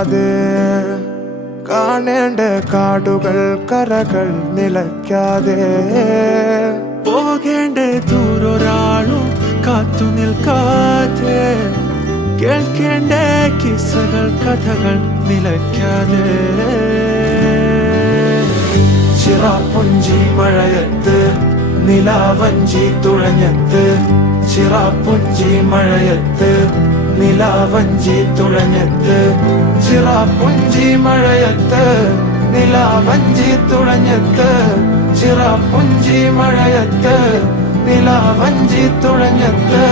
നിൽക്കാതെ കാണേണ്ട കാടുകൾ കരകൾ നിലയ്ക്കാതെ പോകേണ്ട ദൂരൊരാളും കാത്തു നിൽക്കാതെ കേൾക്കേണ്ട കിസ്സകൾ കഥകൾ നിലയ്ക്കാതെ ചിറാപ്പുഞ്ചി മഴയത്ത് നിലാവഞ്ചി തുഴഞ്ഞത്ത് ചിറാപ്പുഞ്ചി മഴയത്ത് നിലാവഞ്ചി തുഴഞ്ഞത്ത് ചിറാപ്പുഞ്ചി മഴയത്ത് നിലാവഞ്ചി തുഴഞ്ഞത്ത് ചിറാപ്പുഞ്ചി മഴയത്ത് നിലാവഞ്ചി തുഴഞ്ഞത്ത്